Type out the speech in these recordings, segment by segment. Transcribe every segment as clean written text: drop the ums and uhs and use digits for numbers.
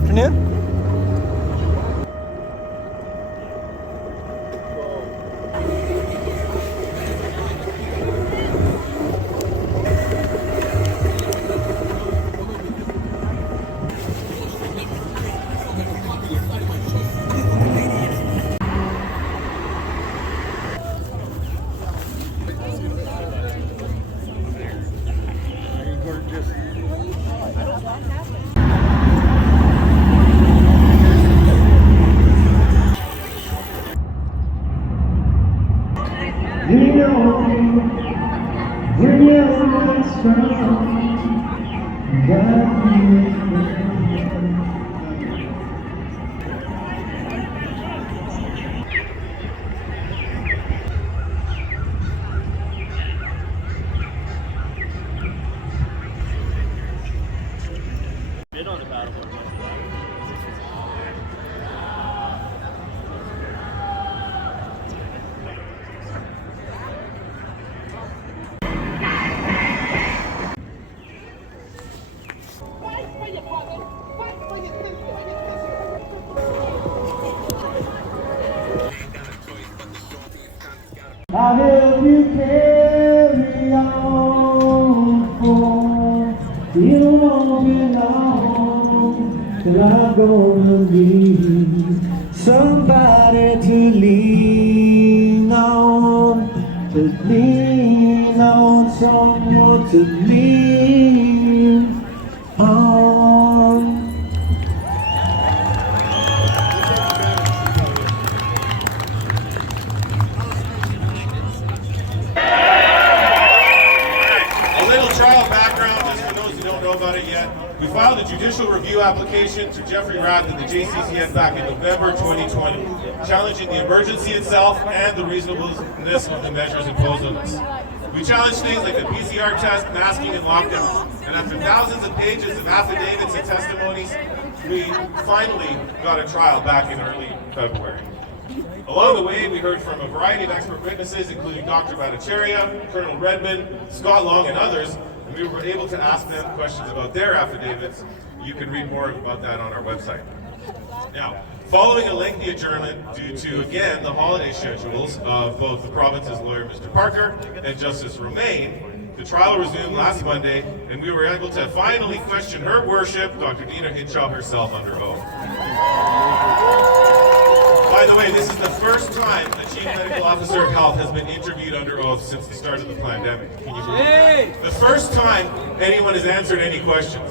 afternoon. You know, when you're strong, God will. Been on the battlefield. I'll help you carry on, for you won't be long till I'm gonna be somebody to lean on, someone to lean on. About it yet. We filed a judicial review application to Jeffrey Rath and the JCCN back in November 2020, challenging the emergency itself and the reasonableness of the measures imposed on us. We challenged things like the PCR test, masking, and lockdowns. And after thousands of pages of affidavits and testimonies, we finally got a trial back in early February. Along the way, we heard from a variety of expert witnesses, including Dr. Bhattacharya, Colonel Redmond, Scott Long, and others. We were able to ask them questions about their affidavits. You can read more about that on our website. Now, following a lengthy adjournment due to, again, the holiday schedules of both the province's lawyer, Mr. Parker, and Justice Romaine, the trial resumed last Monday, and we were able to finally question Her Worship, Dr. Dina Hinshaw herself, under oath. By the way, this is the first time the Chief Medical Officer of Health has been interviewed under oath since the start of the pandemic. Can you believe it? The first time anyone has answered any questions.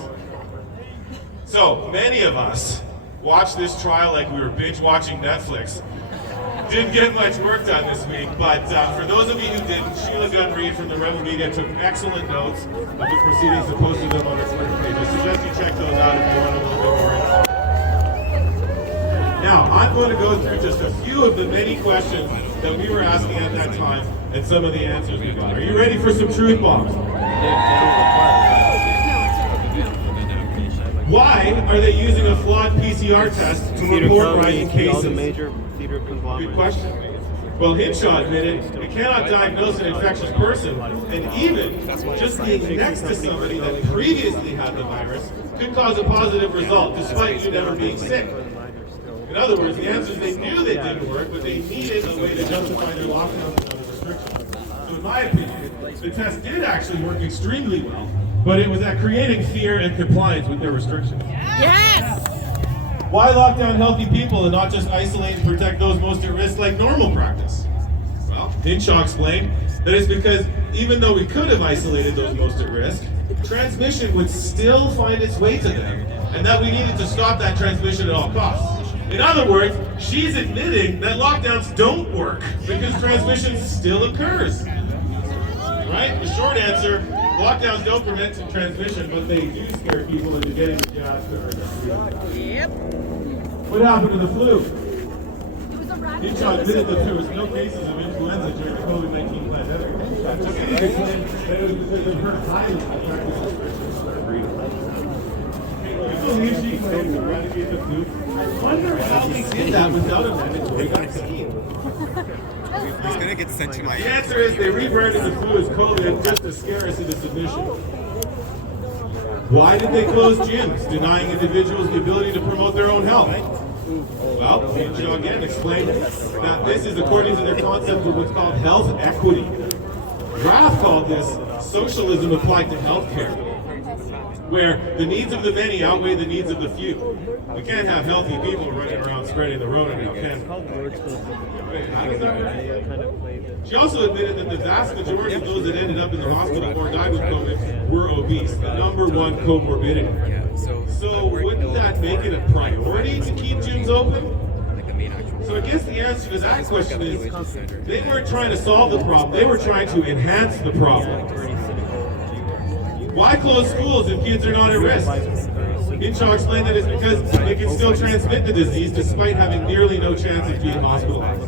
So, many of us watched this trial like we were binge watching Netflix. Didn't get much work done this week, but for those of you who didn't, Sheila Gunn-Reid from the Rebel Media took excellent notes of the proceedings and posted them on her Twitter page. I suggest you check those out if you want a little bit more info. Now, I'm going to go through just a few of the many questions that we were asking at that time and some of the answers we got. Are you ready for some truth bombs? Why are they using a flawed PCR test to report rising cases? Good question. Well, Hinshaw admitted it cannot diagnose an infectious person, and even just being next to somebody that previously had the virus could cause a positive result, despite you never being sick. In other words, the answers they knew they didn't work, but they needed a way to justify their lockdowns and other restrictions. So in my opinion, the test did actually work extremely well, but it was at creating fear and compliance with their restrictions. Yes! Why lock down healthy people and not just isolate and protect those most at risk like normal practice? Well, Hinshaw explained that it's because even though we could have isolated those most at risk, transmission would still find its way to them, and that we needed to stop that transmission at all costs. In other words, she's admitting that lockdowns don't work because transmission still occurs. Right? The short answer, lockdowns don't prevent transmission, but they do scare people into getting the jab. Yep. What happened to the flu? Hinshaw admitted that there was no cases of influenza during the COVID-19 pandemic. He claimed that it was because of her highly effective restrictions for breathing. You believe she claimed to eradicate the flu? I wonder how they did that without a mandatory vaccine. He's gonna get sent to my. The answer is they rebranded the flu as COVID just to scare us into submission. Why did they close gyms, denying individuals the ability to promote health. Well, Hinshaw again explained that this is according to their concept of what's called health equity. Graff called this socialism applied to healthcare, where the needs of the many outweigh the needs of the few. We can't have healthy people running around spreading the Rona now, can we? How does that work? She also admitted that the vast majority of those that ended up in the hospital or died with COVID were obese, the #1 comorbidity. So wouldn't that make it a priority to keep gyms open? So I guess the answer to that question is, they weren't trying to solve the problem, they were trying to enhance the problem. Why close schools if kids are not at risk? Hinshaw explained that it's because they can still transmit the disease despite having nearly no chance of being hospitalized.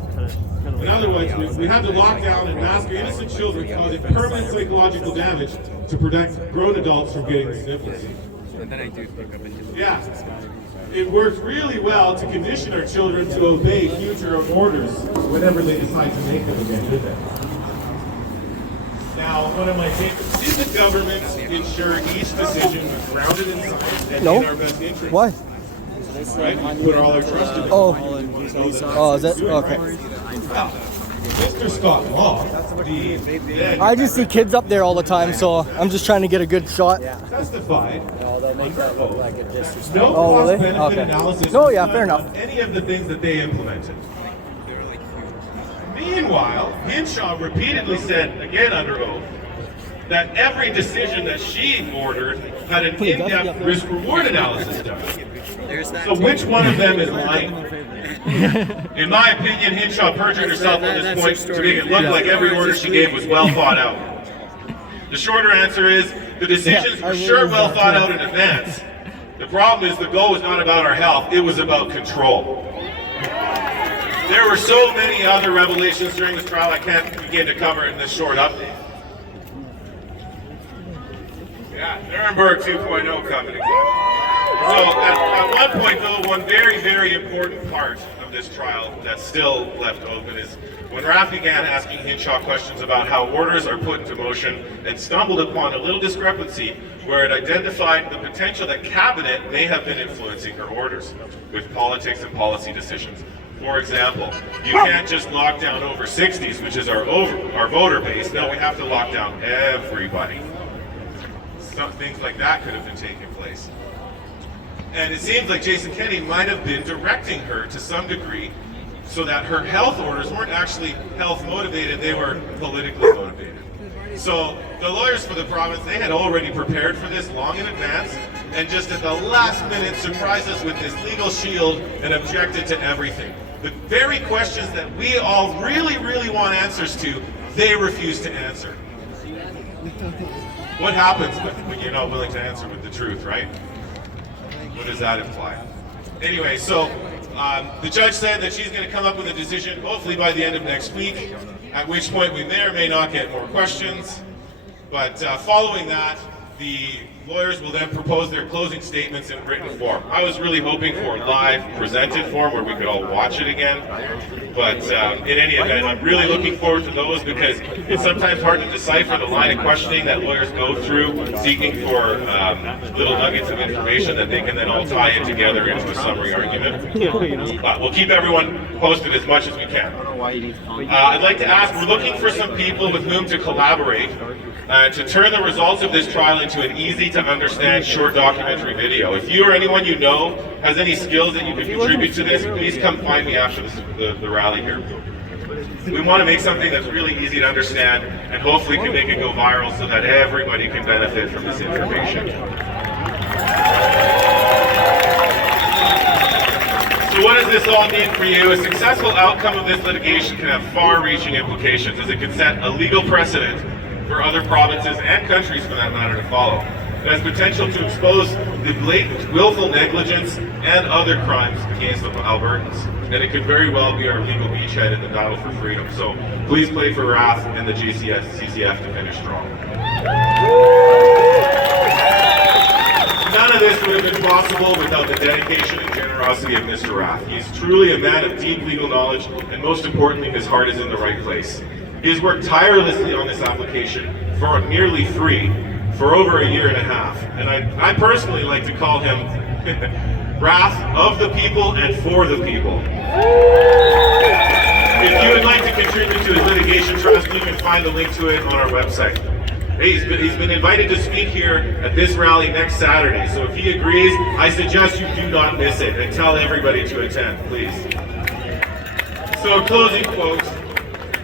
In other words, we had to lock down and mask our innocent children, causing permanent psychological damage to protect grown adults from getting the sniffles. Yeah, it works really well to condition our children to obey future orders whenever they decide to make them again, did they? Now, one of my favorites, did the government ensure each decision was grounded in science and in our best interest? Why? Right? We put all our trust in it. Oh, is that? Okay. Well, Mr. Scott Law, I just see kids up there all the time, so I'm just trying to get a good shot. testified under oath. No Oh, really? cost-benefit Okay. analysis No, was yeah, done fair on enough. any of the things that they implemented. Meanwhile, Hinshaw repeatedly said, again under oath, that every decision that she ordered had an in-depth risk-reward analysis done. So which one of them is lying? In my opinion, Hinshaw perjured herself on this point to make it look like every order she gave was well thought out. The shorter answer is, the decisions were sure well thought out in advance. The problem is the goal was not about our health, it was about control. There were so many other revelations during this trial I can't begin to cover in this short update. Yeah, Nuremberg 2.0 coming exactly. So at one point though, one very, very important part of this trial that's still left open is when Raff began asking Hinshaw questions about how orders are put into motion and stumbled upon a little discrepancy where it identified the potential that cabinet may have been influencing her orders with politics and policy decisions. For example, you can't just lock down over 60s, which is our voter base. No, we have to lock down everybody. Some things like that could have been taking place. And it seems like Jason Kenney might have been directing her to some degree so that her health orders weren't actually health motivated, they were politically motivated. So the lawyers for the province, they had already prepared for this long in advance, and just at the last minute surprised us with this legal shield and objected to everything. The very questions that we all really, really want answers to, they refuse to answer. What happens when you're not willing to answer with the truth, right? What does that imply? Anyway, so the judge said that she's going to come up with a decision hopefully by the end of next week, at which point we may or may not get more questions. But following that, the lawyers will then propose their closing statements in written form. I was really hoping for live presented form where we could all watch it again. But in any event, I'm really looking forward to those because it's sometimes hard to decipher the line of questioning that lawyers go through, seeking for little nuggets of information that they can then all tie in together into a summary argument. We'll keep everyone posted as much as we can. I'd like to ask, we're looking for some people with whom to collaborate to turn the results of this trial into an easy-to-understand short documentary video. If you or anyone you know has any skills that you can contribute to this, please come find me after the rally here. We want to make something that's really easy to understand and hopefully can make it go viral so that everybody can benefit from this information. So what does this all mean for you? A successful outcome of this litigation can have far-reaching implications as it can set a legal precedent for other provinces and countries for that matter to follow. It has potential to expose the blatant, willful negligence and other crimes against the Albertans. And it could very well be our legal beachhead in the battle for freedom. So please play for RAF and the CCF to finish strong. None of this would have been possible without the dedication and generosity of Mr. Rath. He's truly a man of deep legal knowledge, and most importantly, his heart is in the right place. He has worked tirelessly on this application for nearly free for over a year and a half. And I personally like to call him Wrath of the People and for the People. If you would like to contribute to his litigation trust, you can find the link to it on our website. He's been invited to speak here at this rally next Saturday, so if he agrees, I suggest you do not miss it and tell everybody to attend, please. So a closing quote,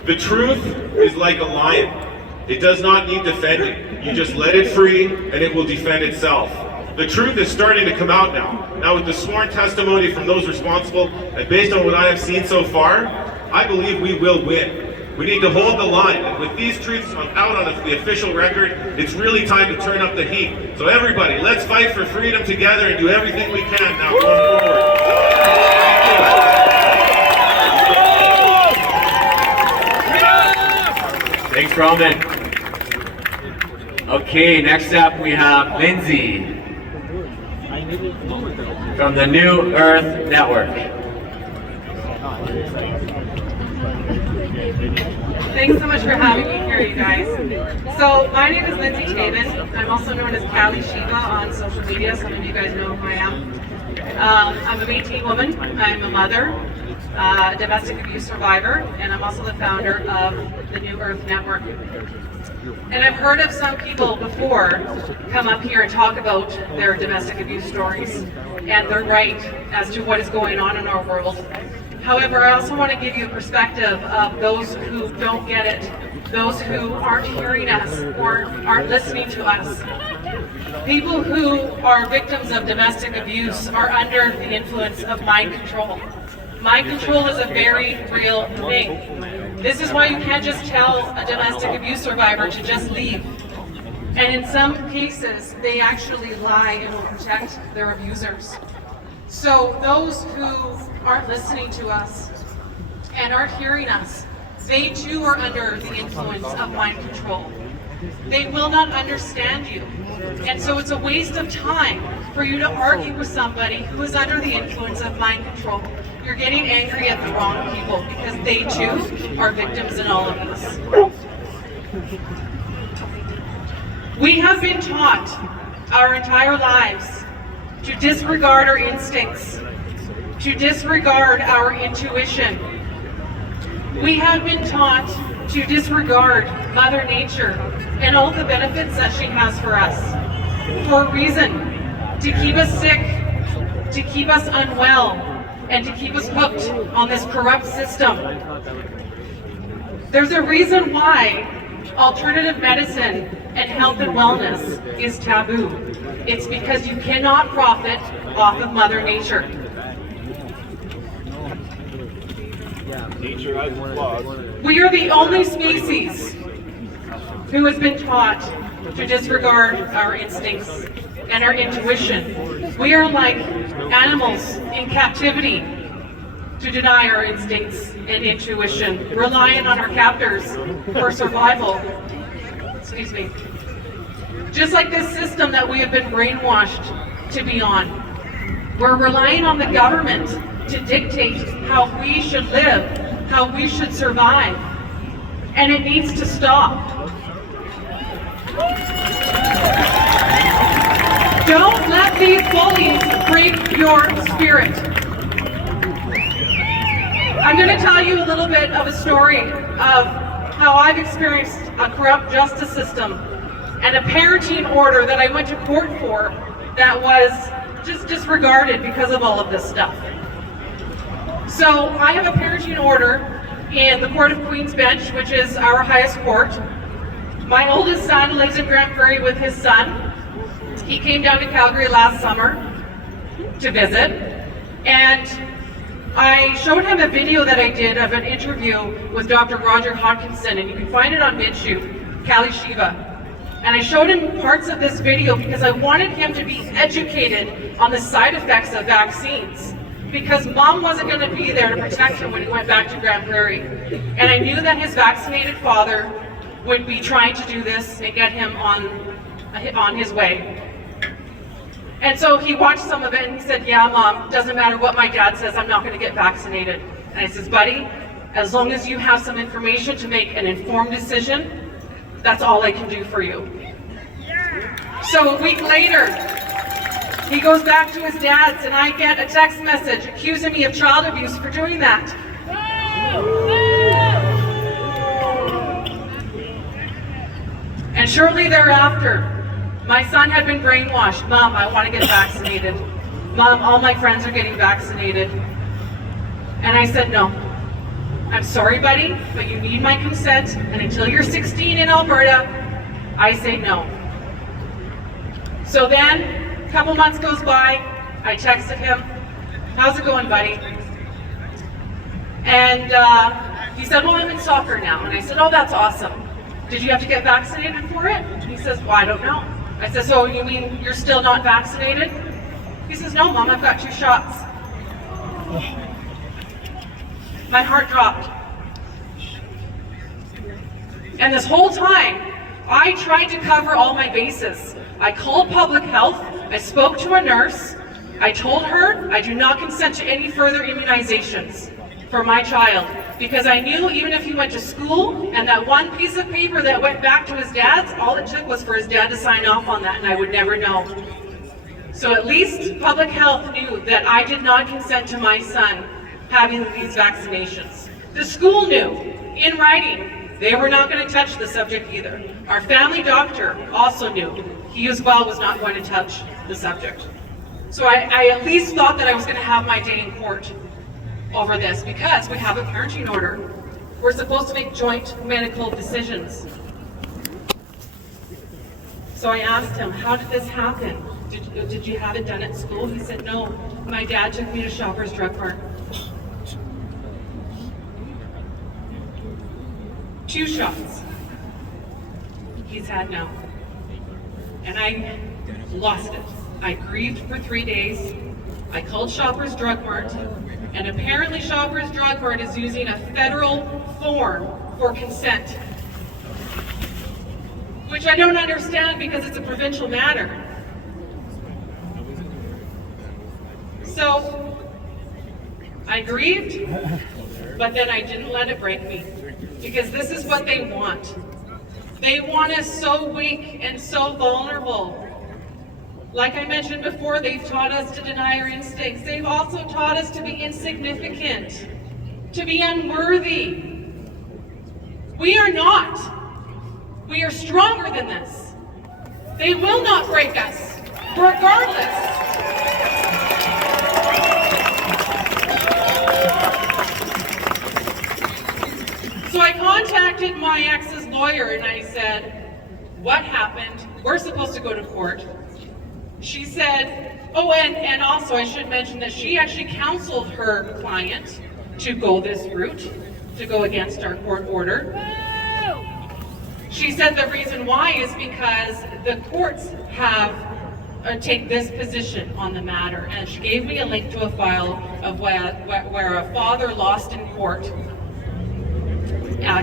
"The truth is like a lion. It does not need defending. You just let it free and it will defend itself. The truth is starting to come out now. Now with the sworn testimony from those responsible, and based on what I have seen so far, I believe we will win. We need to hold the line, and with these truths out on the official record, it's really time to turn up the heat. So everybody, let's fight for freedom together and do everything we can now going forward." Thanks, Roman. Okay, next up we have Lindsay from the New Earth Network. Thanks so much for having me here, you guys. So, my name is Lindsay Tavin. I'm also known as Calgary on social media. Some of you guys know who I am. I'm a Métis woman. I'm a mother, a domestic abuse survivor, and I'm also the founder of the New Earth Network. And I've heard of some people before come up here and talk about their domestic abuse stories, and they're right as to what is going on in our world. However, I also want to give you a perspective of those who don't get it, those who aren't hearing us or aren't listening to us. People who are victims of domestic abuse are under the influence of mind control. Mind control is a very real thing. This is why you can't just tell a domestic abuse survivor to just leave. And in some cases, they actually lie and will protect their abusers. So those who aren't listening to us and aren't hearing us, they too are under the influence of mind control. They will not understand you. And so it's a waste of time for you to argue with somebody who is under the influence of mind control. You're getting angry at the wrong people because they too are victims in all of this. We have been taught our entire lives to disregard our instincts, to disregard our intuition. We have been taught to disregard Mother Nature and all the benefits that she has for us, for a reason, to keep us sick, to keep us unwell, and to keep us hooked on this corrupt system. There's a reason why alternative medicine and health and wellness is taboo. It's because you cannot profit off of Mother Nature. We are the only species who has been taught to disregard our instincts and our intuition. We are like animals in captivity to deny our instincts and intuition, relying on our captors for survival. Excuse me. Just like this system that we have been brainwashed to be on. We're relying on the government to dictate how we should live, how we should survive. And it needs to stop. Don't let these bullies break your spirit. I'm going to tell you a little bit of a story of how I've experienced a corrupt justice system and a parenting order that I went to court for that was just disregarded because of all of this stuff. So I have a parenting order in the Court of Queen's Bench, which is our highest court. My oldest son lives in Grant Prairie with his son. He came down to Calgary last summer to visit, and I showed him a video that I did of an interview with Dr. Roger Hodkinson, and you can find it on BitChute, Kali Shiva. And I showed him parts of this video because I wanted him to be educated on the side effects of vaccines, because Mom wasn't going to be there to protect him when he went back to Grant Prairie. And I knew that his vaccinated father would be trying to do this and get him on his way. And so he watched some of it and he said, yeah, Mom, doesn't matter what my dad says, I'm not going to get vaccinated. And I says, buddy, as long as you have some information to make an informed decision, that's all I can do for you. So a week later, He goes back to his dad's, and I get a text message accusing me of child abuse for doing that. And shortly thereafter, my son had been brainwashed. Mom, I want to get vaccinated. Mom, all my friends are getting vaccinated. And I said, no. I'm sorry, buddy, but you need my consent, and until you're 16 in Alberta, I say no. So then, a couple months goes by, I texted him, how's it going, buddy? And he said, well, I'm in soccer now. And I said, oh, that's awesome. Did you have to get vaccinated for it? He says, well, I don't know. I said, so you mean you're still not vaccinated? He says, no, Mom, I've got 2 shots. My heart dropped. And this whole time, I tried to cover all my bases. I called public health, I spoke to a nurse, I told her I do not consent to any further immunizations for my child, because I knew even if he went to school and that one piece of paper that went back to his dad's, all it took was for his dad to sign off on that and I would never know. So at least public health knew that I did not consent to my son having these vaccinations. The school knew, in writing, they were not going to touch the subject either. Our family doctor also knew. He as well was not going to touch the subject. So I at least thought that I was going to have my day in court over this because we have a parenting order. We're supposed to make joint medical decisions. So I asked him, how did this happen? Did you have it done at school? He said, no, my dad took me to Shoppers Drug Mart. 2 shots he's had now. And I lost it. I grieved for 3 days. I called Shoppers Drug Mart, and apparently Shoppers Drug Mart is using a federal form for consent, which I don't understand because it's a provincial matter. So I grieved, but then I didn't let it break me, because this is what they want. They want us so weak and so vulnerable. Like I mentioned before, they've taught us to deny our instincts. They've also taught us to be insignificant, to be unworthy. We are not. We are stronger than this. They will not break us, regardless. So I contacted my ex's lawyer and I said, what happened? We're supposed to go to court. She said, oh, and also I should mention that she actually counseled her client to go this route, to go against our court order. She said the reason why is because the courts have take this position on the matter, and she gave me a link to a file of where a father lost in court.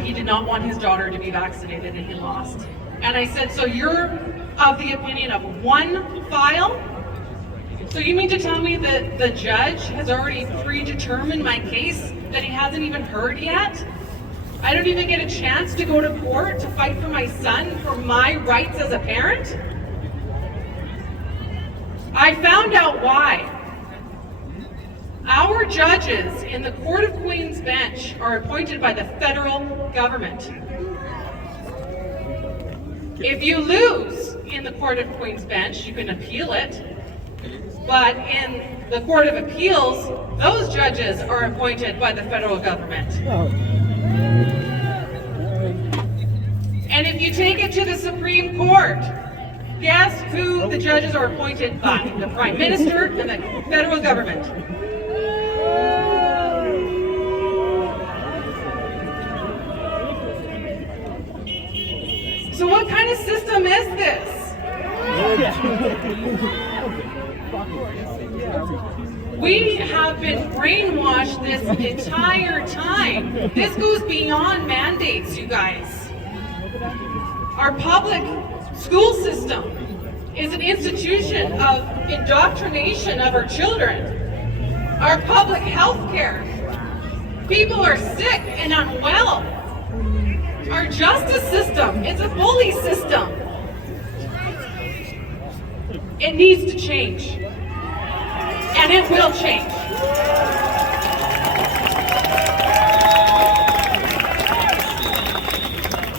He did not want his daughter to be vaccinated and he lost. And I said, so you're of the opinion of one file? So you mean to tell me that the judge has already predetermined my case that he hasn't even heard yet? I don't even get a chance to go to court to fight for my son, for my rights as a parent? I found out why. Our judges in the Court of Queen's Bench are appointed by the federal government. If you lose in the Court of Queen's Bench, you can appeal it. But in the Court of Appeals, those judges are appointed by the federal government. And if you take it to the Supreme Court, guess who the judges are appointed by? The Prime Minister and the federal government. So what kind of system is this? We have been brainwashed this entire time. This goes beyond mandates, you guys. Our public school system is an institution of indoctrination of our children. Our public health care. People are sick and unwell. Our justice system, it's a bully system. It needs to change. and it will change.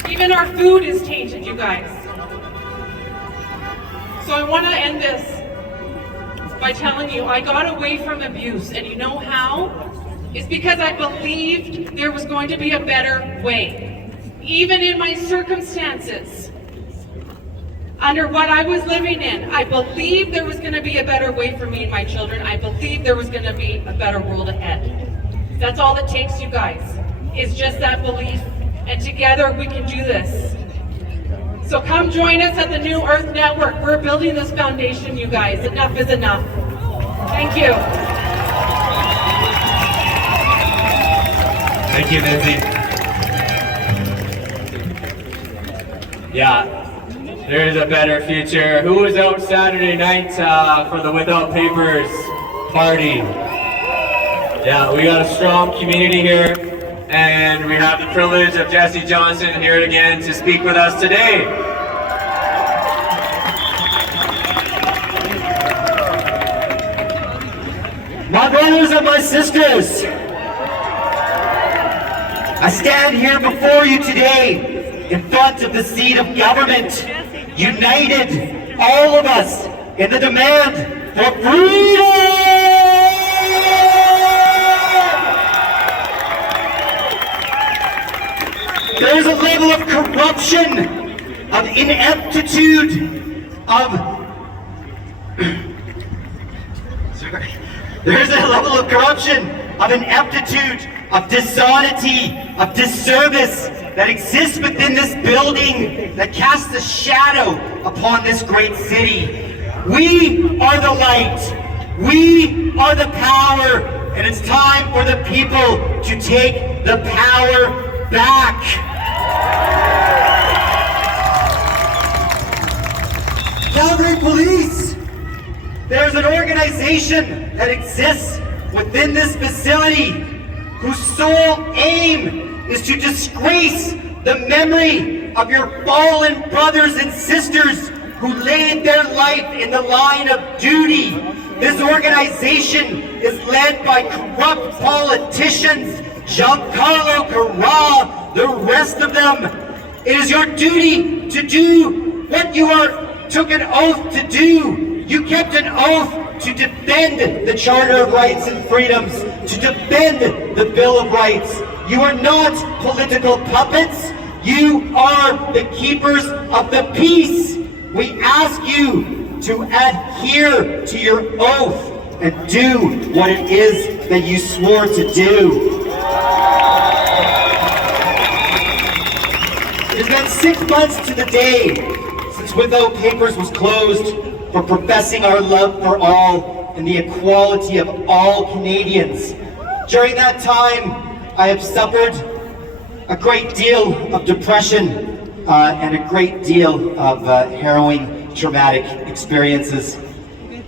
Even our food is tainted, you guys. So I want to end this by telling you I got away from abuse, and you know how? It's because I believed there was going to be a better way. Even in my circumstances, under what I was living in, I believed there was going to be a better way for me and my children. I believed there was going to be a better world ahead. That's all it takes, you guys, is just that belief, and together we can do this. So come join us at the New Earth Network. We're building this foundation, you guys. Enough is enough. Thank you. Thank you, Lindsay. Yeah, there is a better future. Who was out Saturday night for the Without Papers party? Yeah, we got a strong community here, and we have the privilege of Jesse Johnson here again to speak with us today. My brothers and my sisters, I stand here before you today in front of the seat of government, united, all of us, in the demand for freedom! There is a level of corruption, of ineptitude, There's a level of corruption, of ineptitude, of dishonesty, of disservice that exists within this building that casts a shadow upon this great city. We are the light. We are the power. And it's time for the people to take the power back. Calgary Police! There's an organization that exists within this facility whose sole aim is to disgrace the memory of your fallen brothers and sisters who laid their life in the line of duty. This organization is led by corrupt politicians, Giancarlo Carra, the rest of them. It is your duty to do what you took an oath to do. You kept an oath to defend the Charter of Rights and Freedoms, to defend the Bill of Rights. You are not political puppets. You are the keepers of the peace. We ask you to adhere to your oath and do what it is that you swore to do. It's been 6 months to the day since Without Papers was closed for professing our love for all and the equality of all Canadians. During that time, I have suffered a great deal of depression and a great deal of harrowing, traumatic experiences.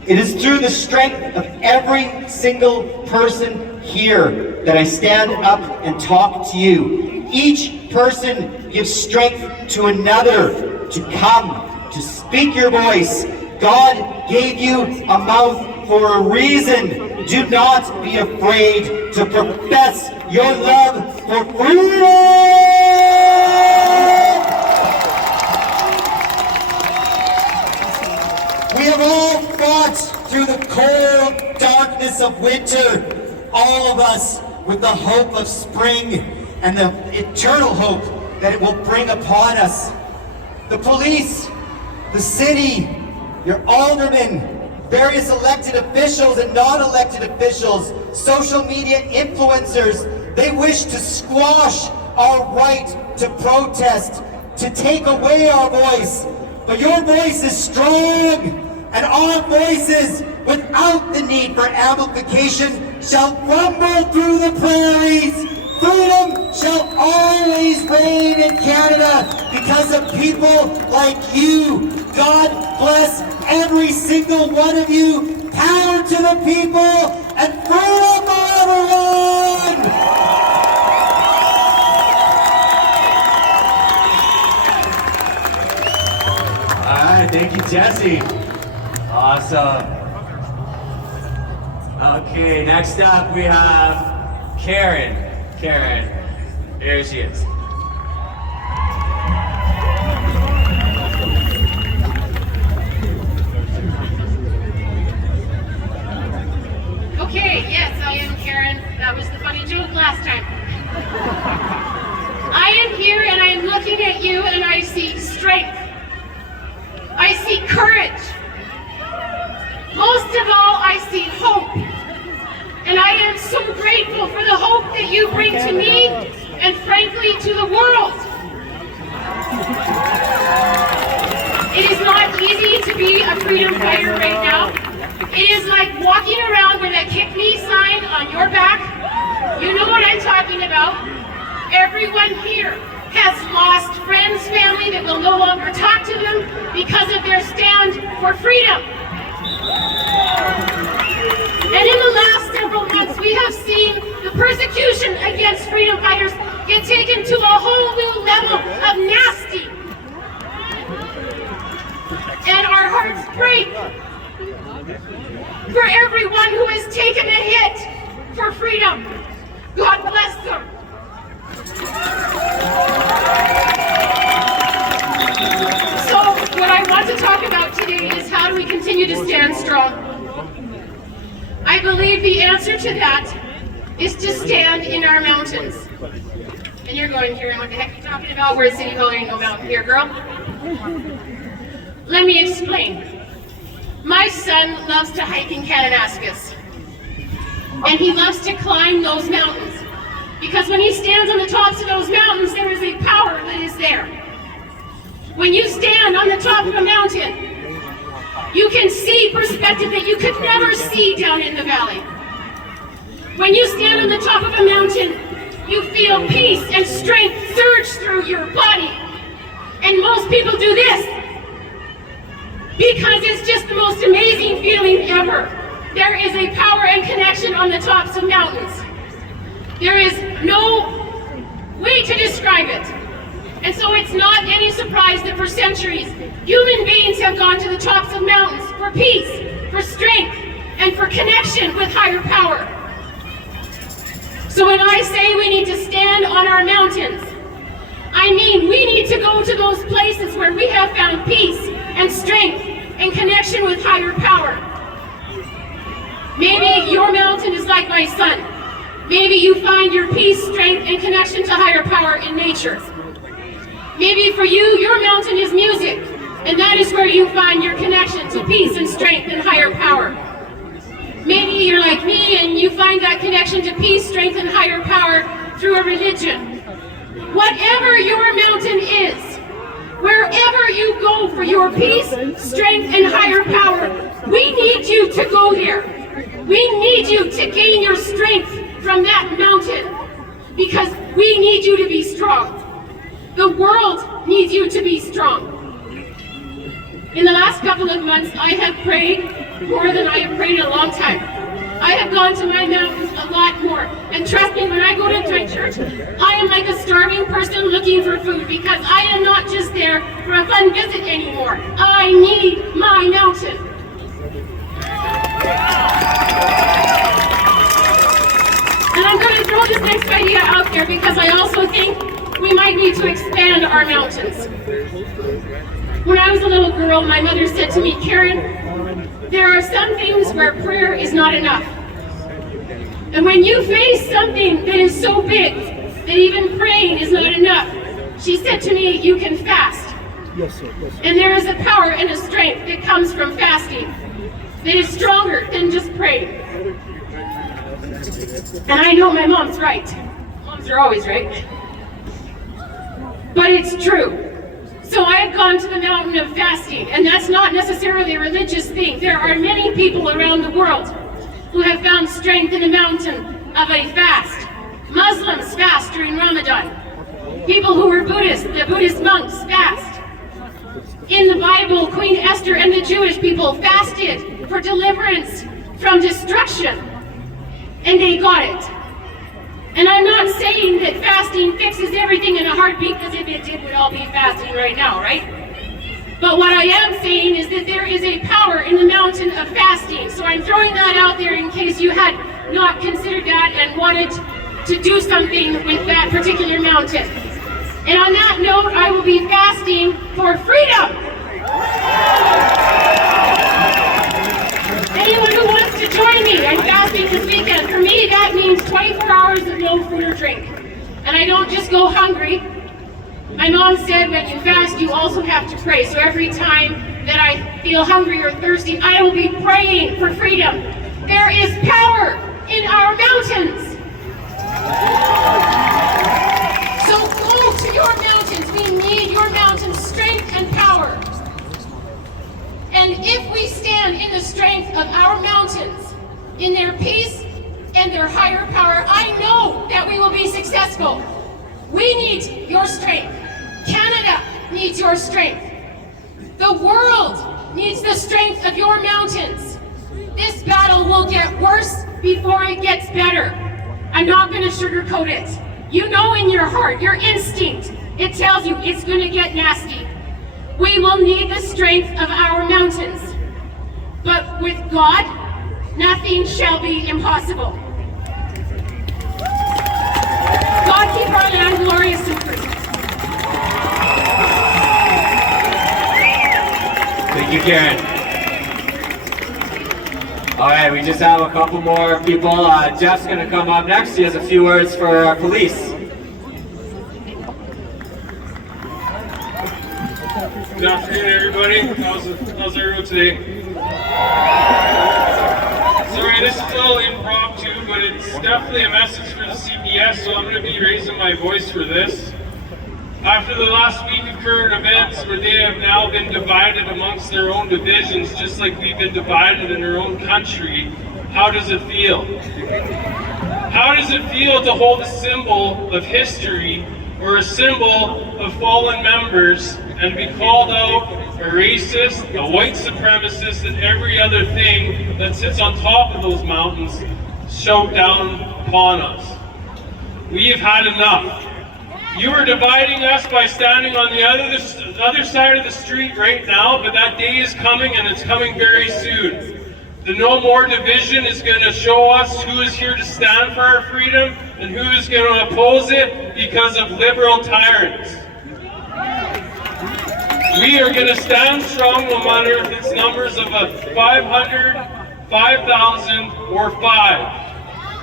It is through the strength of every single person here that I stand up and talk to you. Each person gives strength to another to come, to speak your voice. God gave you a mouth for a reason. Do not be afraid to profess your love for freedom! We have all fought through the cold darkness of winter, all of us with the hope of spring and the eternal hope that it will bring upon us. The police, the city, your aldermen, various elected officials and non-elected officials, social media influencers, they wish to squash our right to protest, to take away our voice. But your voice is strong, and our voices, without the need for amplification, shall rumble through the prairies. Freedom shall always reign in Canada because of people like you. God bless every single one of you. Power to the people and freedom for everyone! All right, thank you, Jesse. Awesome. Okay, next up we have Karen. Karen, here she is. Okay, yes, I am Karen. That was the funny joke last time. I am here and I am looking at you and I see strength. I see courage. Most of all, I see hope. And I am so grateful for the hope that you bring to me and frankly to the world. It is not easy to be a freedom fighter right now. It is like walking around with a kick me sign on your back. You know what I'm talking about. Everyone here has lost friends, family that will no longer talk to them because of their stand for freedom. And in the last several months, we have seen the persecution against freedom fighters get taken to a whole new level of nasty. And our hearts break for everyone who has taken a hit for freedom. God bless them. So what I want to talk about today is how do we continue to stand strong? I believe the answer to that is to stand in our mountains. And you're going, Karen, what the heck are you talking about? We're at City Hall, there ain't no mountain here, girl. Let me explain. My son loves to hike in Kananaskis. And he loves to climb those mountains. Because when he stands on the tops of those mountains, there is a power that is there. When you stand on the top of a mountain, you can see perspective that you could never see down in the valley. When you stand on the top of a mountain, you feel peace and strength surge through your body. And most people do this because it's just the most amazing feeling ever. There is a power and connection on the tops of mountains. There is no way to describe it. And so it's not any surprise that for centuries, human beings have gone to the tops of mountains for peace, for strength, and for connection with higher power. So when I say we need to stand on our mountains, I mean we need to go to those places where we have found peace and strength and connection with higher power. Maybe your mountain is like my son. Maybe you find your peace, strength, and connection to higher power in nature. Maybe for you, your mountain is music, and that is where you find your connection to peace and strength and higher power. Maybe you're like me and you find that connection to peace, strength, and higher power through a religion. Whatever your mountain is, wherever you go for your peace, strength, and higher power, we need you to go there. We need you to gain your strength from that mountain because we need you to be strong. The world needs you to be strong. In the last couple of months, I have prayed more than I have prayed in a long time. I have gone to my mountains a lot more. And trust me, when I go to my church, I am like a starving person looking for food because I am not just there for a fun visit anymore. I need my mountain. And I'm going to throw this next idea out there because I also think we might need to expand our mountains. When I was a little girl, my mother said to me, Karen, there are some things where prayer is not enough. And when you face something that is so big that even praying is not enough, she said to me, you can fast. And there is a power and a strength that comes from fasting that is stronger than just praying. And I know my mom's right. Moms are always right. But it's true. So I have gone to the mountain of fasting, and that's not necessarily a religious thing. There are many people around the world who have found strength in the mountain of a fast. Muslims fast during Ramadan. People who were Buddhist, the Buddhist monks fast. In the Bible, Queen Esther and the Jewish people fasted for deliverance from destruction, and they got it. And I'm not saying that fasting fixes everything in a heartbeat, because if it did, we'd all be fasting right now, right? But what I am saying is that there is a power in the mountain of fasting. So I'm throwing that out there in case you had not considered that and wanted to do something with that particular mountain. And on that note, I will be fasting for freedom. Anyone who wants to join me, I'm fasting this weekend. For me, that means 24 hours of no food or drink. And I don't just go hungry. My mom said when you fast, you also have to pray. So every time that I feel hungry or thirsty, I will be praying for freedom. There is power in our mountains. So go to your mountains. We need your mountains' strength and power. And if we stand in the strength of our mountains, in their peace and their higher power, I know that we will be successful. We need your strength. Canada needs your strength. The world needs the strength of your mountains. This battle will get worse before it gets better. I'm not going to sugarcoat it. You know in your heart, your instinct, it tells you it's going to get nasty. We will need the strength of our mountains. But with God, nothing shall be impossible. God keep our land glorious and free. Thank you, Karen. All right, we just have a couple more people. Jeff's going to come up next. He has a few words for our police. Good afternoon, everybody. How's everyone today? Sorry, this is a little impromptu, but it's definitely a message for the CPS, so I'm going to be raising my voice for this. After the last week of current events, where they have now been divided amongst their own divisions, just like we've been divided in our own country, how does it feel? How does it feel to hold a symbol of history or a symbol of fallen members and be called out a racist, a white supremacist, and every other thing that sits on top of those mountains shout down upon us? We have had enough. You are dividing us by standing on the other side of the street right now, but that day is coming, and it's coming very soon. The No More division is going to show us who is here to stand for our freedom and who is going to oppose it because of liberal tyrants. We are going to stand strong no matter if it's numbers of a 500, 5,000, or 5.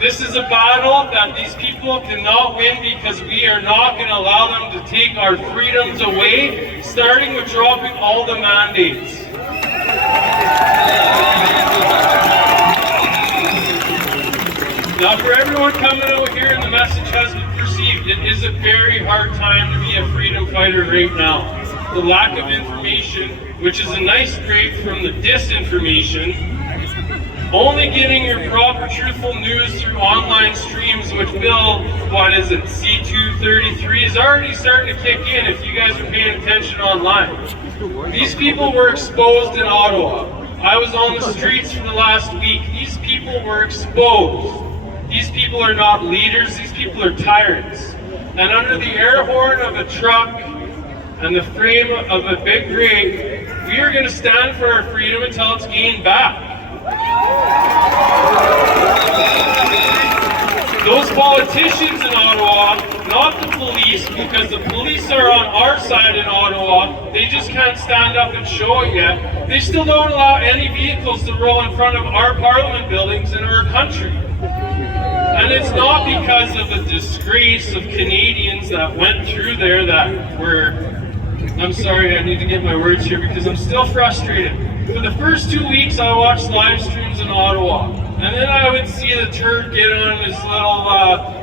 This is a battle that these people cannot win because we are not going to allow them to take our freedoms away, starting with dropping all the mandates. Now, for everyone coming out here and the message has been perceived, it is a very hard time to be a freedom fighter right now. The lack of information, which is a nice break from the disinformation, only getting your proper truthful news through online streams, which Bill, what is it, C-233 is already starting to kick in if you guys are paying attention online. These people were exposed in Ottawa. I was on the streets for the last week. These people were exposed. These people are not leaders, these people are tyrants. And under the air horn of a truck and the frame of a big rig, we are going to stand for our freedom until it's gained back. Those politicians in Ottawa, not the police, because the police are on our side in Ottawa, they just can't stand up and show it yet. They still don't allow any vehicles to roll in front of our parliament buildings in our country. And it's not because of a disgrace of Canadians that went through there that were, I'm sorry, I need to get my words here because I'm still frustrated. For the first 2 weeks, I watched live streams in Ottawa, and then I would see the Turk get on his little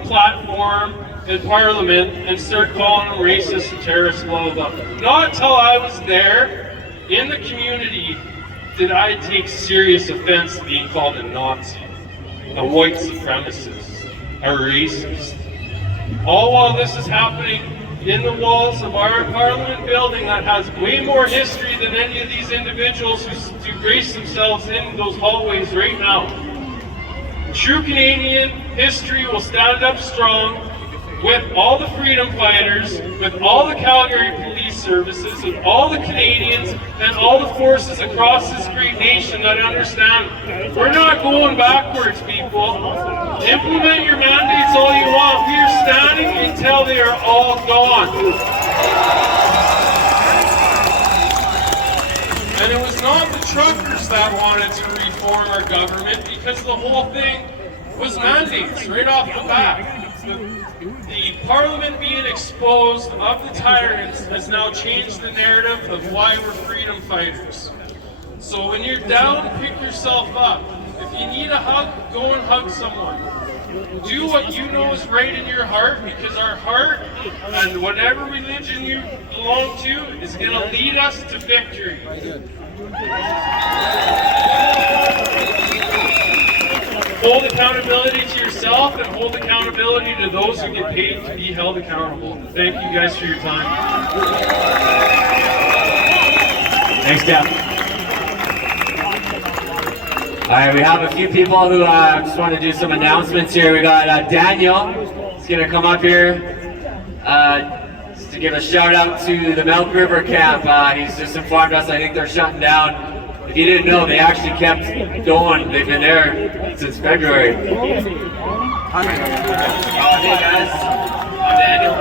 platform in Parliament and start calling them racist and terrorists, blah, blah, blah. Not until I was there in the community did I take serious offense to being called a Nazi, a white supremacist, a racist. All while this is happening in the walls of our Parliament building that has way more history than any of these individuals who grace themselves in those hallways right now. True Canadian history will stand up strong with all the freedom fighters, with all the Calgary police police services of all the Canadians and all the forces across this great nation that understand we're not going backwards, people. Implement your mandates all you want. We are standing until they are all gone. And it was not the truckers that wanted to reform our government, because the whole thing was mandates right off the bat. The Parliament being exposed of the tyrants has now changed the narrative of why we're freedom fighters. So when you're down, pick yourself up. If you need a hug, go and hug someone. Do what you know is right in your heart, because our heart and whatever religion you belong to is going to lead us to victory. Hold accountability to yourself and hold accountability to those who get paid to be held accountable. Thank you guys for your time. Thanks, Jeff. All right, we have a few people who just want to do some announcements here. We got Daniel. He's going to come up here just to give a shout out to the Milk River Camp. He's just informed us, I think they're shutting down. If you didn't know, they actually kept going. They've been there since February. Hi. Hey guys, I'm Daniel.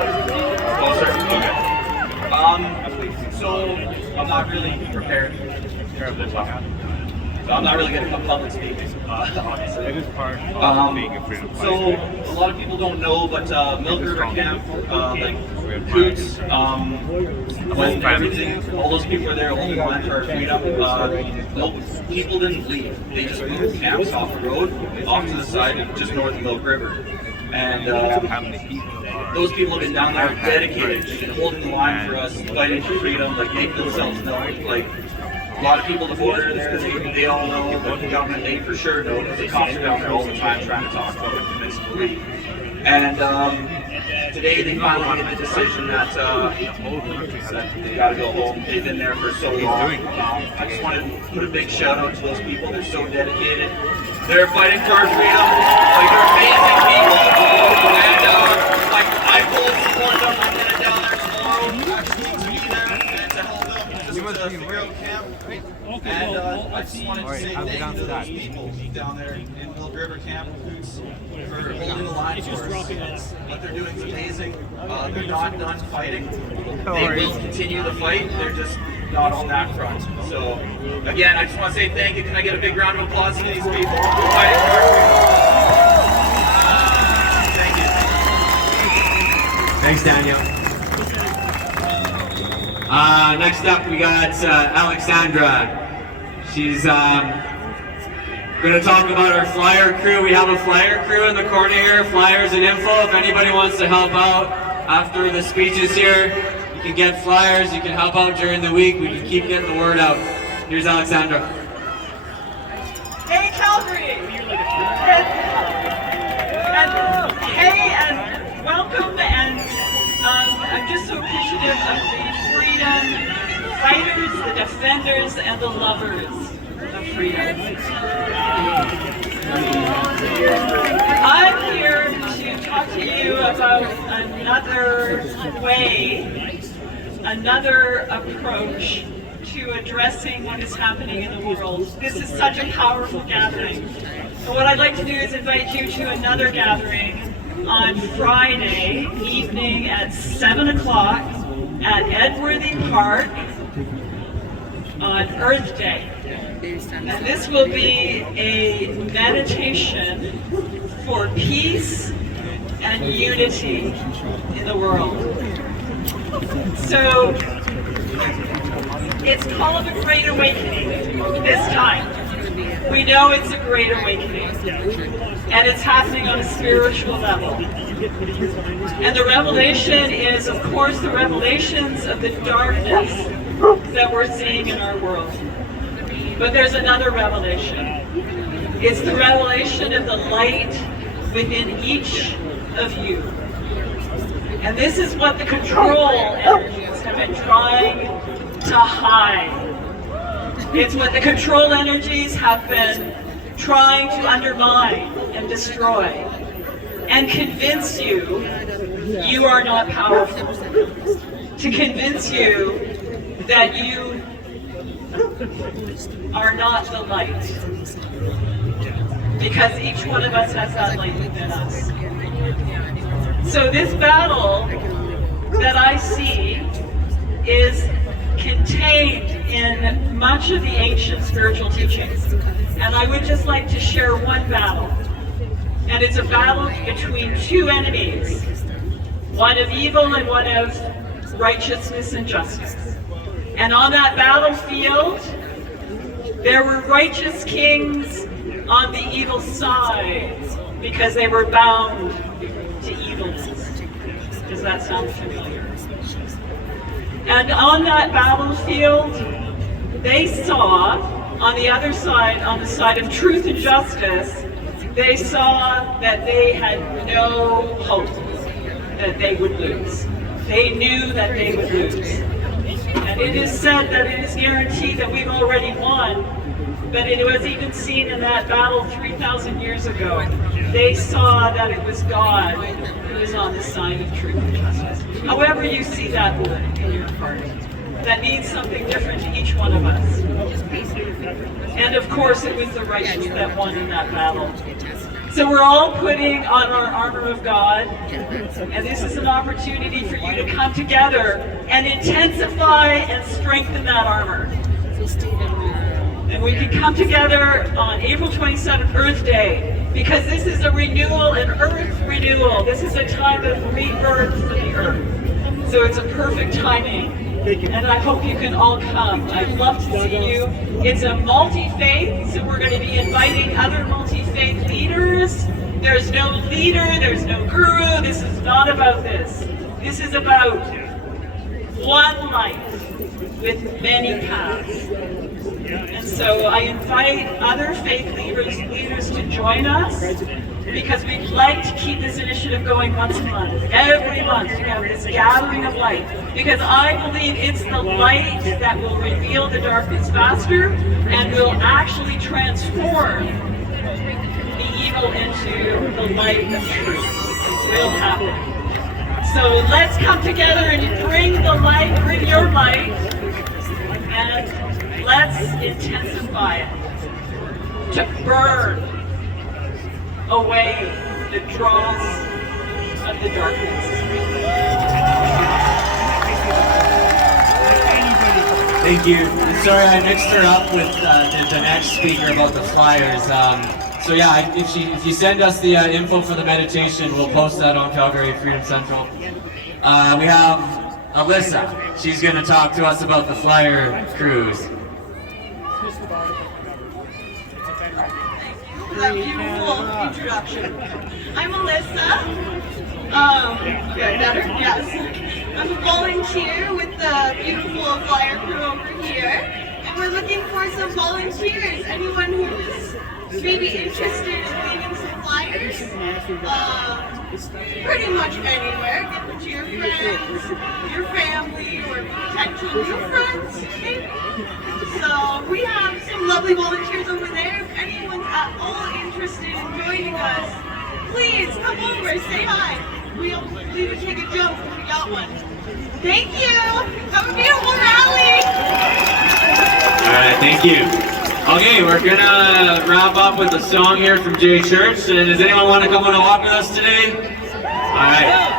Closer. Okay. So I'm not really prepared for this talk. So I'm not really going to come public speaking, obviously. It is part of being a freedom fighter. So a lot of people don't know, but Milk River Camp, like Coots, when everything, all those people were there holding the line for our freedom, no, people didn't leave. They just moved camps off the road, off to the side, just north of Milk River. And those people have been down there dedicated, holding the line for us, fighting for freedom, like make themselves known, like. A lot of people at the border there, they all know, but the government, they for sure know, because the cops are down there all the time trying to talk about it, convince them to leave. And today they finally made the decision that they got to go home. They've been there for so long. I just wanted to put a big shout out to those people. They're so dedicated. They're fighting for our freedom. Like, they're amazing people. And like, I fully support them. I'm headed down there tomorrow actually to be there and to help them just to figure out camp. And I just wanted to say thank you to those people down there in Milk River Camp for holding the line for us. What they're doing is amazing. They're not done fighting. They will continue the fight. They're just not on that front. So, again, I just want to say thank you. Can I get a big round of applause for these people fighting for our freedom? Thank you. Thanks, Daniel. Next up, we got Alexandra. She's going to talk about our flyer crew. We have a flyer crew in the corner here, flyers and info. If anybody wants to help out after the speeches here, you can get flyers, you can help out during the week, we can keep getting the word out. Here's Alexandra. Hey Calgary! And welcome, and I'm just so appreciative of the freedom fighters, the defenders, and the lovers of freedom. I'm here to talk to you about another way, another approach to addressing what is happening in the world. This is such a powerful gathering. And what I'd like to do is invite you to another gathering on Friday evening at 7 o'clock at Edworthy Park on Earth Day. And this will be a meditation for peace and unity in the world. So it's called a Great Awakening this time. We know it's a Great Awakening, and it's happening on a spiritual level. And the revelation is, of course, the revelations of the darkness that we're seeing in our world. But there's another revelation. It's the revelation of the light within each of you. And this is what the control energies have been trying to hide. It's what the control energies have been trying to undermine and destroy and convince you you are not powerful. to convince you that you are not the light. Because each one of us has that light within us. So this battle that I see is contained in much of the ancient spiritual teachings. And I would just like to share one battle. And it's a battle between two enemies. One of evil and one of righteousness and justice. And on that battlefield, there were righteous kings on the evil side because they were bound to evilness. Does that sound familiar? And on that battlefield, they saw on the other side, on the side of truth and justice, they saw that they had no hope that they would lose. They knew that they would lose. And it is said that it is guaranteed that we've already won, but it was even seen in that battle 3,000 years ago. They saw that it was God who was on the side of truth and justice. However you see that word in your heart, that means something different to each one of us. And of course it was the righteous that won in that battle. So we're all putting on our armor of God, and this is an opportunity for you to come together and intensify and strengthen that armor. And we can come together on April 27th, Earth Day, because this is a renewal, an earth renewal. This is a time of rebirth for the earth. So it's a perfect timing. And I hope you can all come. I'd love to see you. It's a multi-faith, so we're going to be inviting other multi-faith leaders. There's no leader, there's no guru. This is not about this. This is about one life with many paths. And so I invite other faith leaders to join us, because we'd like to keep this initiative going once a month. Every month we have this gathering of light, because I believe it's the light that will reveal the darkness faster and will actually transform the evil into the light of truth. It will happen. So let's come together and bring the light, bring your light, and let's intensify it to burn away the dross of the darkness. Thank you. Sorry I mixed her up with the next speaker about the flyers. So yeah, if you send us the info for the meditation, we'll post that on Calgary Freedom Central. We have Alyssa. She's going to talk to us about the flyer cruise. That beautiful introduction. I'm Alyssa. Better? Yes. I'm a volunteer with the beautiful flyer crew over here, and we're looking for some volunteers. Anyone who's maybe interested in leaving some flyers? Pretty much anywhere. Give them to your friends, your family, or potential new friends, maybe. So we have some lovely volunteers over there. If anyone's at all interested in joining us, please come over, say hi. We would take a jump if we got one. Thank you. Have a beautiful rally. All right, thank you. Okay, we're gonna wrap up with a song here from J Church. And does anyone want to come on a walk with us today? All right.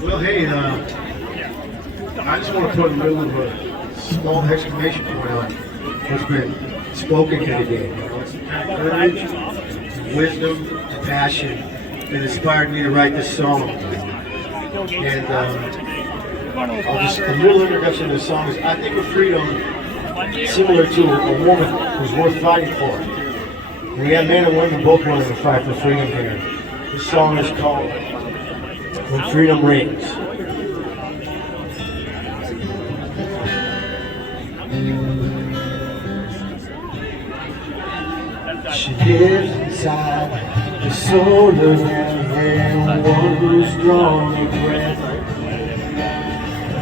Well, hey, I just want to put a little of a small exclamation point on what's been spoken here today. It's the kind of courage, wisdom, and passion that inspired me to write this song. And a little introduction to the song is, I think of freedom similar to a woman who's worth fighting for. We have men and women both wanting to fight for freedom here. This song is called When Freedom Rings. She lives inside the soul of everyone who's drawn a breath.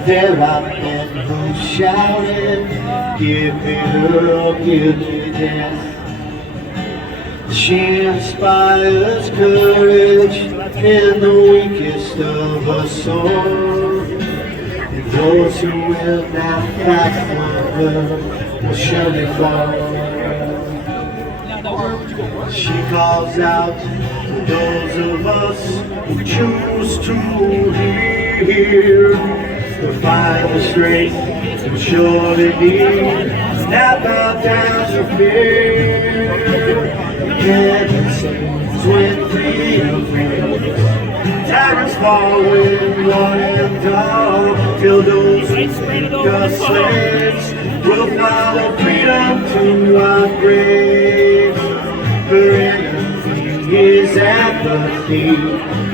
There are men who shouted, give me her, give me death. She inspires courage in the weakest of us soul. And those who will not fight for her will surely fall. She calls out to those of us who choose to hear, to find the strength we surely need, not bow down to fear. Heaven sings when freedom rings, tyrants fall when one and all, till those who make us slaves will follow freedom to our graves. Her enemy is apathy,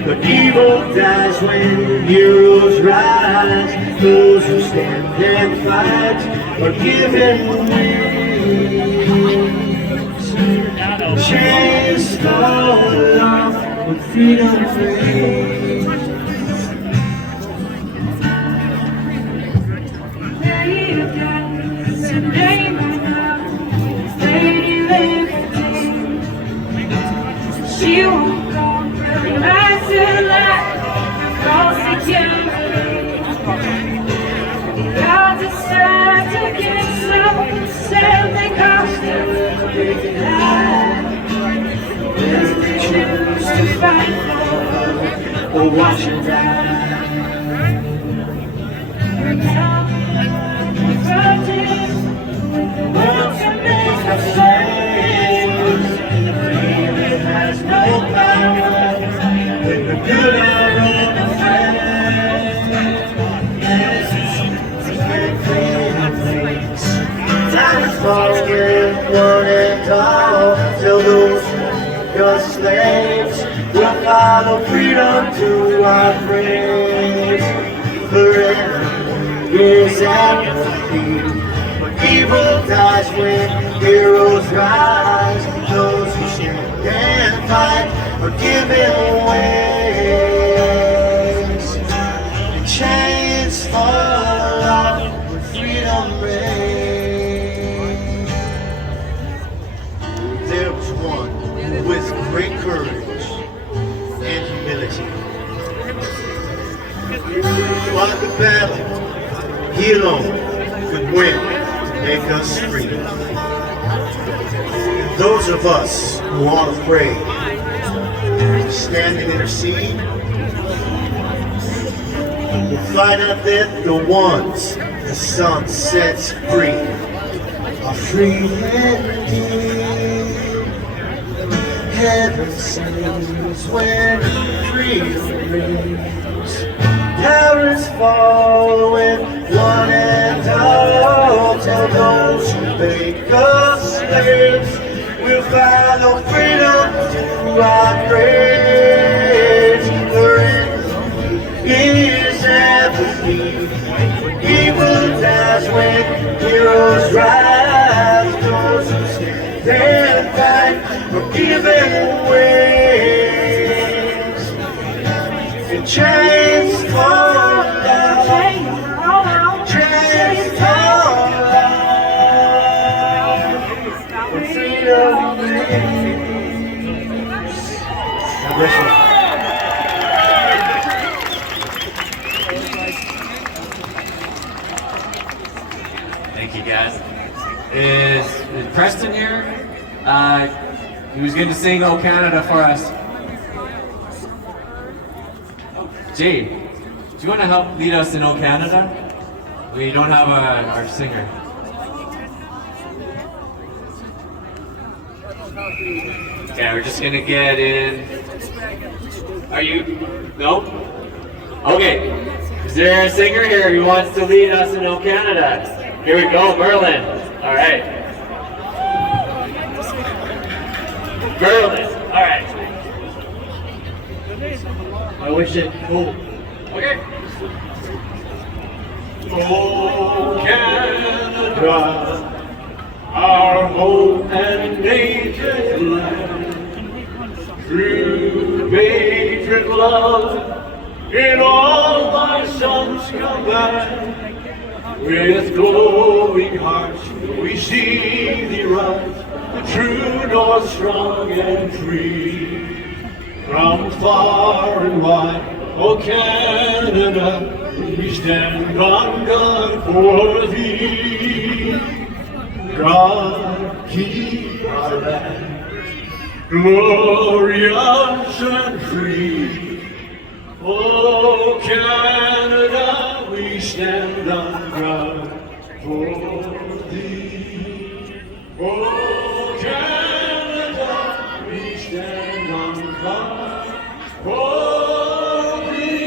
but evil dies when heroes rise. Those who stand and fight are given wings. Chains fall off when freedom reigns. She won't go back to life, cause security. God decided to get something constantly alive. Will we choose to fight for or watch it die? We're practice what to make us slaves. Freedom has no power, when the good are on the Time falls with one and all, till those your slaves will follow freedom to our graves. Forever is apathy, but evil dies when heroes rise. Those who stand and fight are given wings, and chains fall off when freedom reigns. There was one with great courage and humility. Fought the battle, he alone could win to make us free. Those of us who are afraid, stand and intercede, will fight out that the ones the sun sets free are free indeed. Heaven sings when freedom rings, towers fall when one and all, till those who make us slaves will follow freedom to our graves. For is apathy, evil dies when heroes rise. Those who stand and fight are given wings, and chains fall down, chains fall down, when freedom reigns. God bless you. Thank you, guys. Is Preston here? He was going to sing "Oh Canada" for us. Jay, do you want to help lead us in "Oh Canada"? We don't have our singer. Okay, we're just going to get in. Are you? No? Okay. Is there a singer here who wants to lead us in "Oh Canada"? Here we go, Merlin. All right. Merlin. All right. I wish it. Oh. Okay. Oh, Canada, our hope and nature's land. Through patriot love, in all thy sons command, with glowing hearts we see thee rise, the true north strong and free. From far and wide, O Canada, we stand on guard for thee. God keep our land glorious and free. Oh Canada, we stand on guard for thee. Oh Canada, we stand on guard for thee.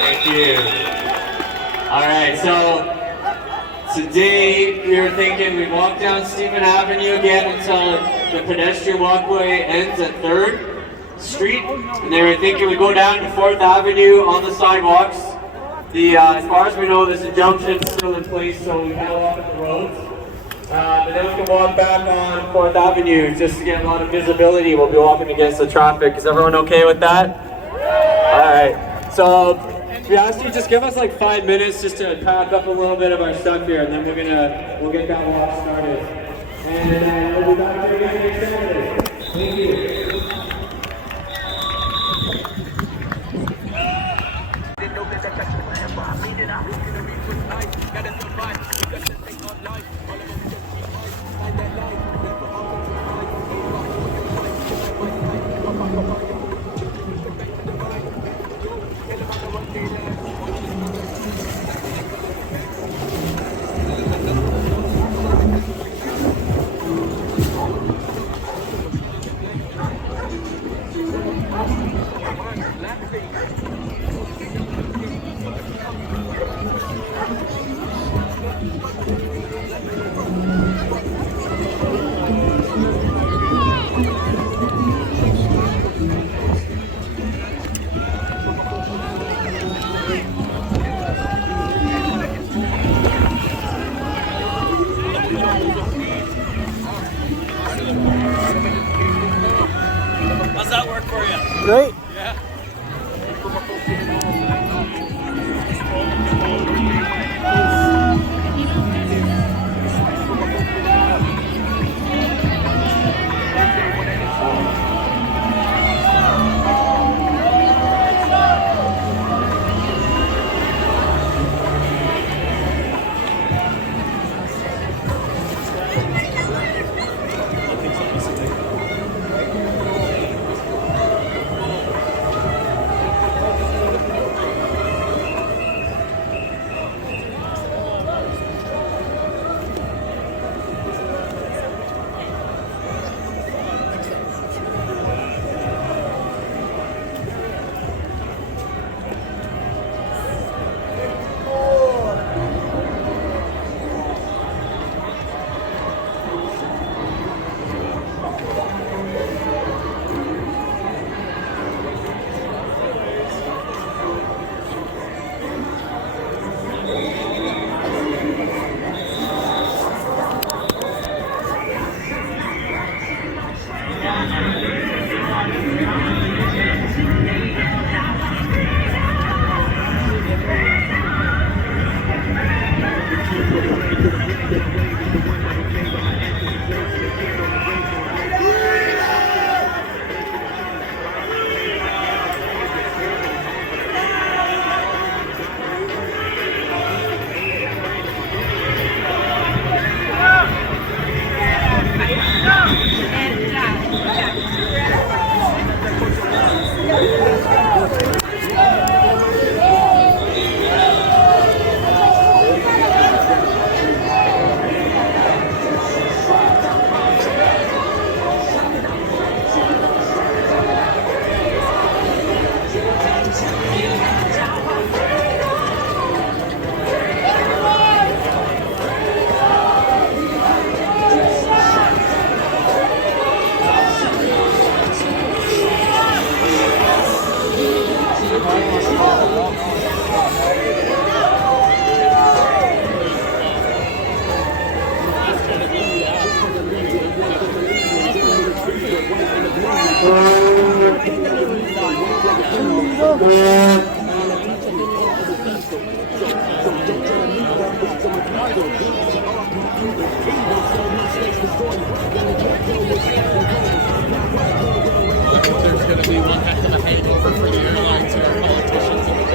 Thank you. All right, so today we were thinking we'd walk down Stephen Avenue again until the pedestrian walkway ends at 3rd Street, and they were thinking we'd go down to 4th Avenue on the sidewalks. As far as we know, this injunction is still in place, so we can walk up the roads. But then we can walk back on 4th Avenue just to get a lot of visibility. We'll be walking against the traffic. Is everyone okay with that? All right. So, to be honest with you, just give us like 5 minutes just to pack up a little bit of our stuff here, and then we'll get that walk started. And we'll be back here again next Saturday. Thank you. How's that work for you? Great. Yeah. There's going to be one heck of a hangover for the airlines and our politicians and the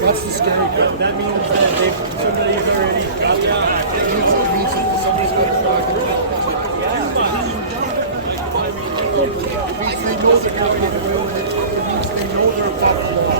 That's the scary part. That means that somebody's already got their back. It means that somebody's got their back. It means they know they're not getting away with it. It means they know they're above the law.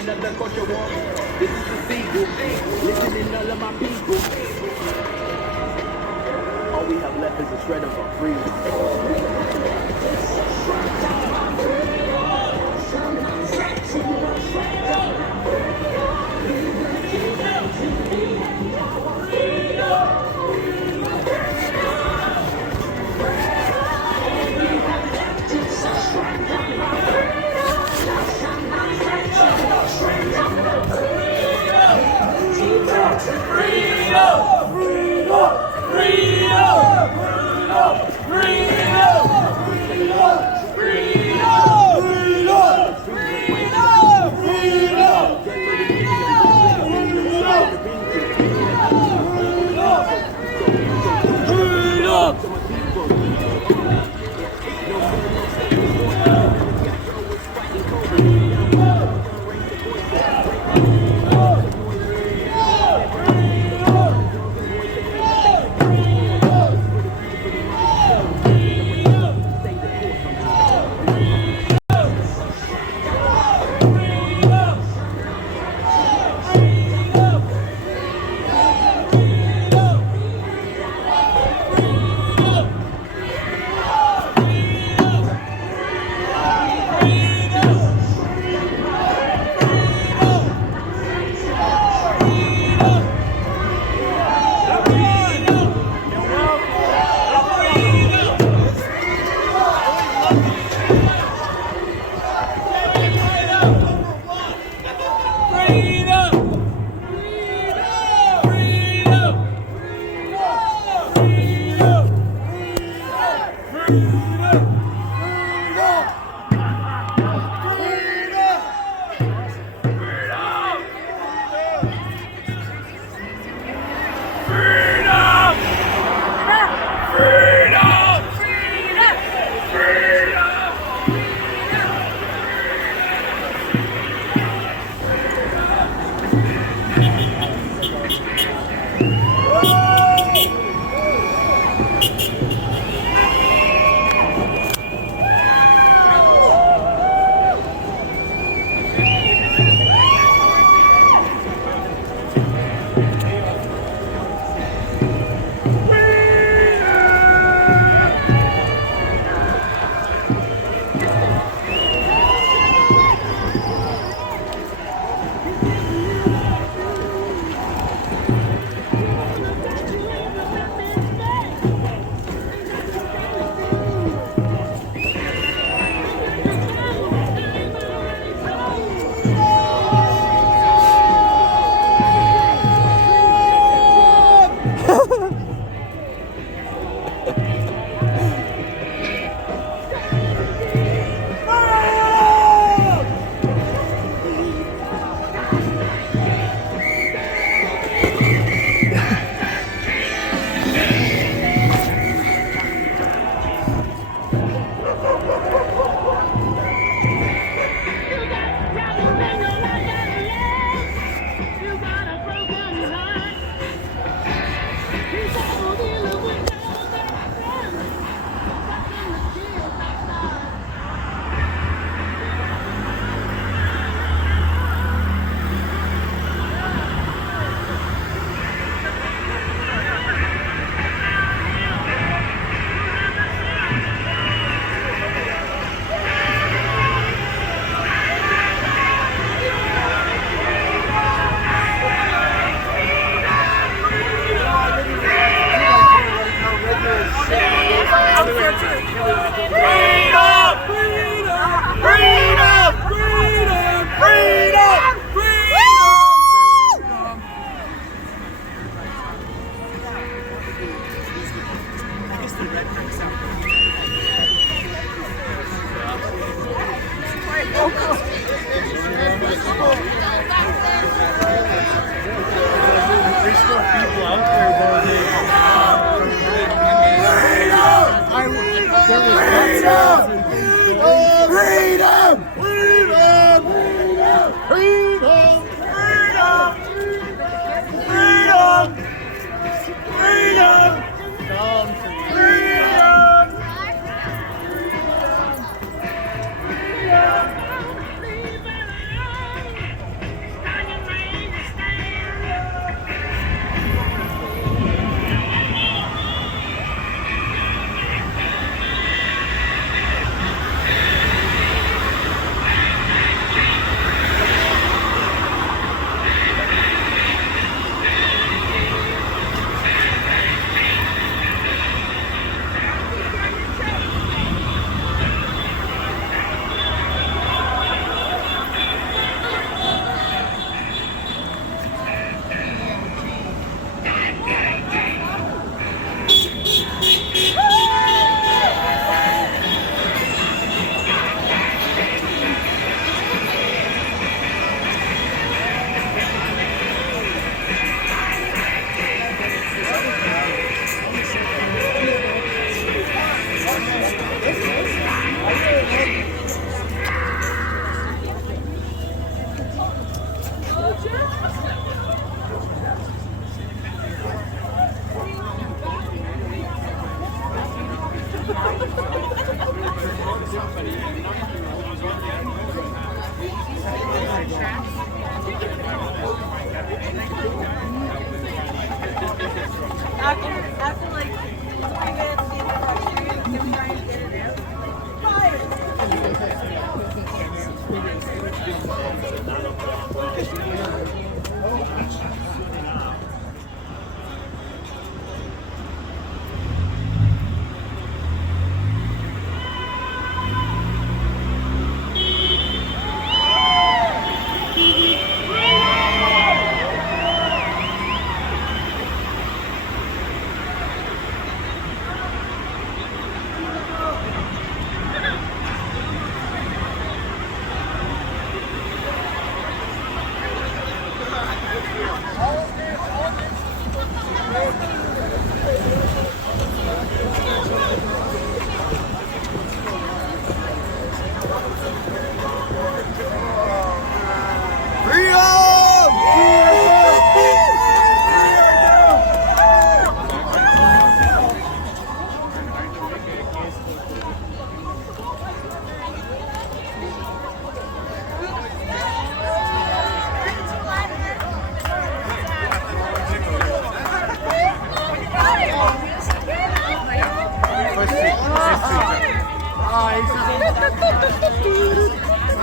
another culture war. This is the sequel. Listening all of my people. All we have left is a shred of our freedom.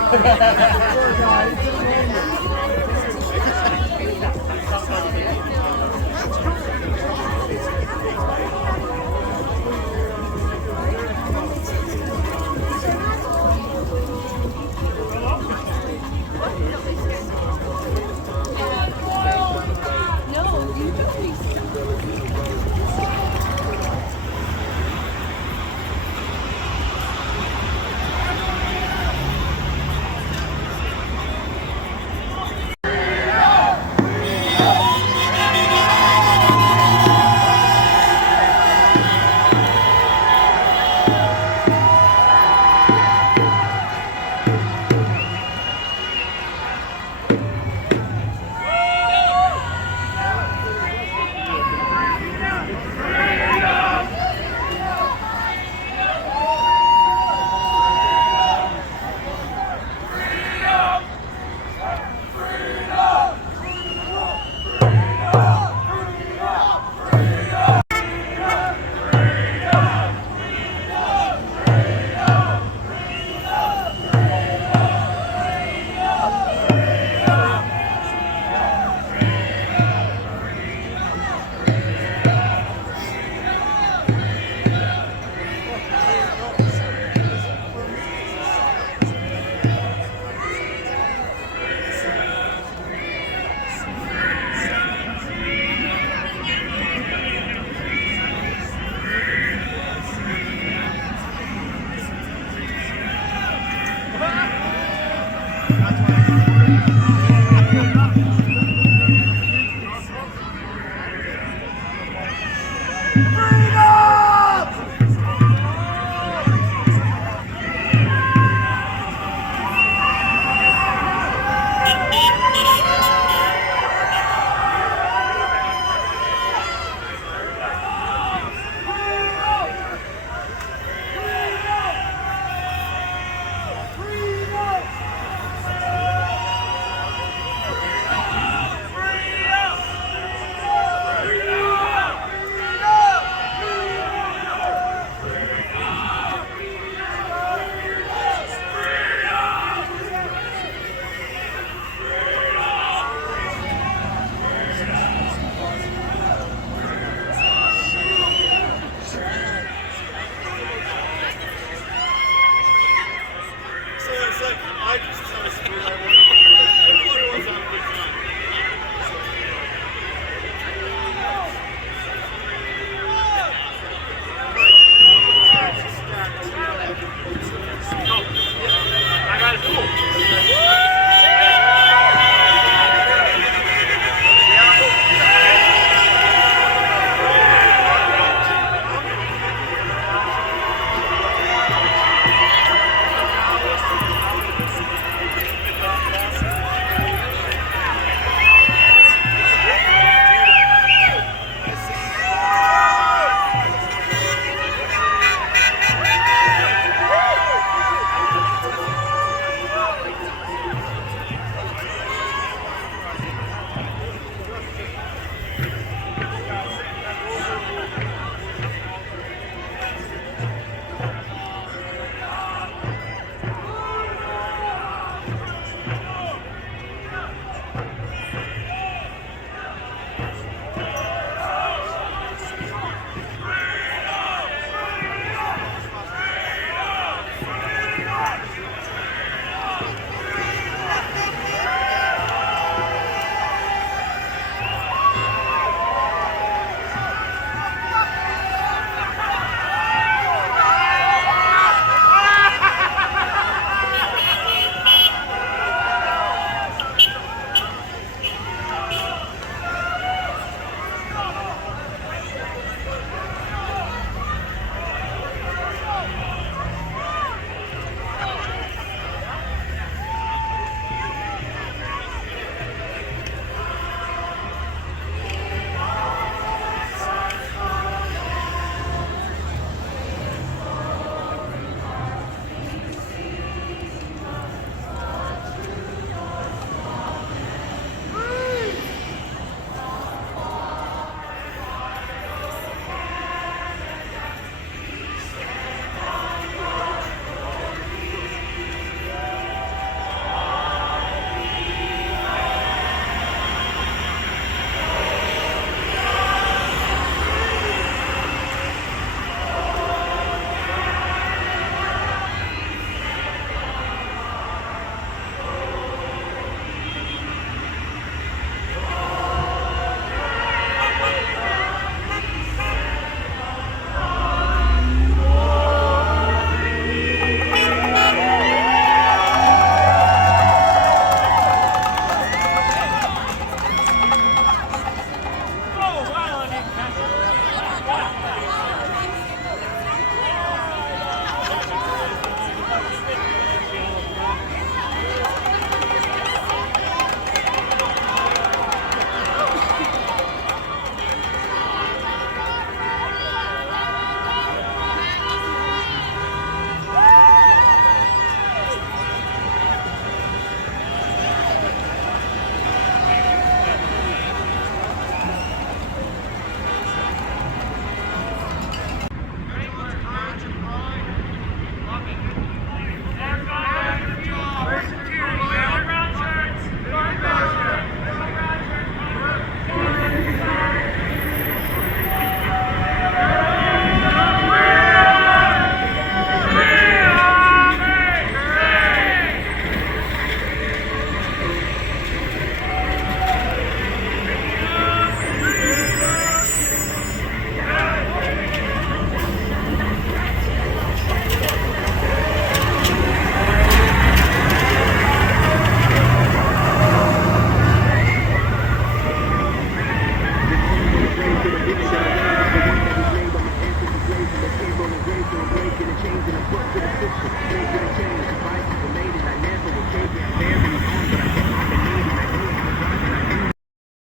So it's like, I just